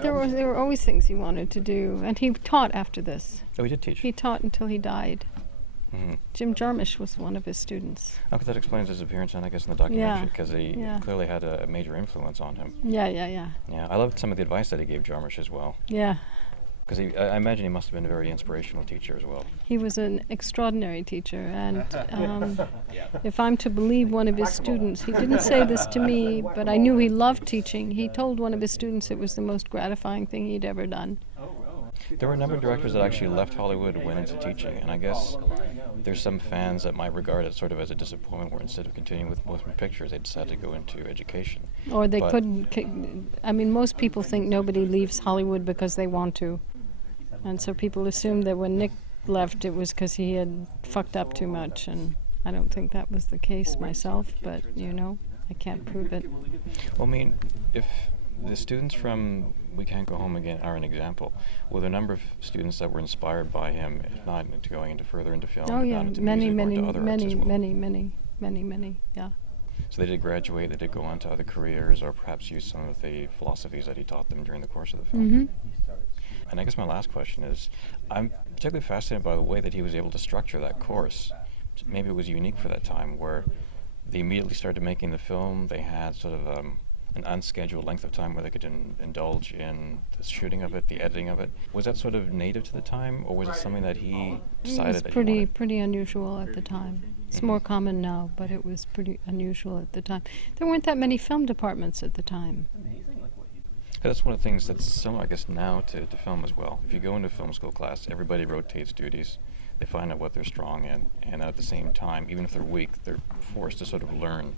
There were always things he wanted to do, and he taught after this. Oh, he did teach? He taught until he died. Mm-hmm. Jim Jarmusch was one of his students. Oh, 'cause that explains his appearance, I guess, in the documentary, because he clearly had a major influence on him. Yeah. Yeah, I loved some of the advice that he gave Jarmusch as well. Yeah. Because I imagine he must have been a very inspirational teacher as well. He was an extraordinary teacher, and if I'm to believe one of his students, he didn't say this to me, but I knew he loved teaching. He told one of his students it was the most gratifying thing he'd ever done. There were a number of directors that actually left Hollywood and went into teaching, and I guess there's some fans that might regard it sort of as a disappointment, where instead of continuing with motion pictures, they decided to go into education. Or they couldn't. I mean, most people think nobody leaves Hollywood because they want to. And so people assumed that when Nick left, it was because he had fucked up too much, and I don't think that was the case myself, but, you know, I can't prove it. Well, I mean, if the students from We Can't Go Home Again are an example, were there a number of students that were inspired by him, if not into going into further into film, oh, yeah, into many, music, many, or into other arts as well? many, yeah. So they did graduate, they did go on to other careers, or perhaps use some of the philosophies that he taught them during the course of the film. Mm-hmm. And I guess my last question is, I'm particularly fascinated by the way that he was able to structure that course. Maybe it was unique for that time, where they immediately started making the film, they had sort of an unscheduled length of time where they could indulge in the shooting of it, the editing of it. Was that sort of native to the time, or was it something that he decided that he wanted? It was pretty unusual at the time. It's more common now, but it was pretty unusual at the time. There weren't that many film departments at the time. That's one of the things that's similar, I guess, now to film as well. If you go into film school class, everybody rotates duties. They find out what they're strong in, and at the same time, even if they're weak, they're forced to sort of learn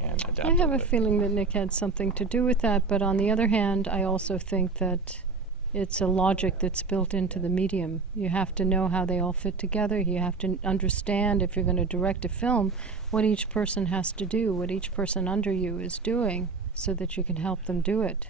and adapt. I have a feeling that Nick had something to do with that, but on the other hand, I also think that it's a logic that's built into the medium. You have to know how they all fit together. You have to understand, if you're going to direct a film, what each person has to do, what each person under you is doing, so that you can help them do it.